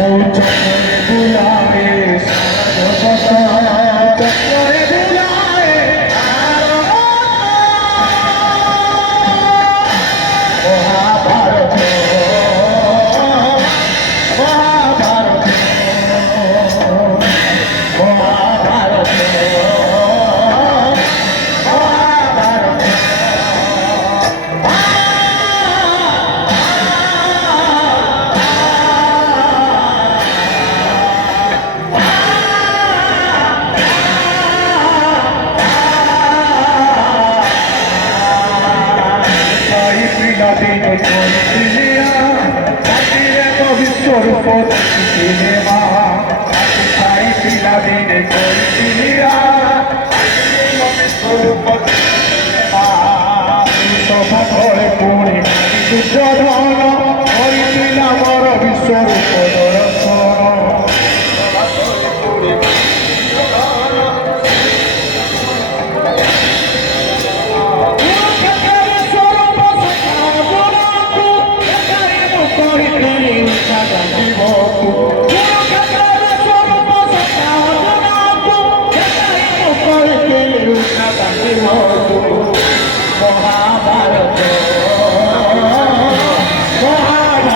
मुझको बुलाए सारा जगत बुलाए महाभारत महाभारत महाभारत দিনে কইছিলিয়া কাটিয়ে ভবিষ্যর উপর সিনেমা তাই পিলা দিনে কইছিলিয়া কাটিয়ে ভবিষ্যর উপর সিনেমা সব ঘরে পুଣି দুর্যোধন কইছিলা মর বিশ্বরূপ দর্শন মহা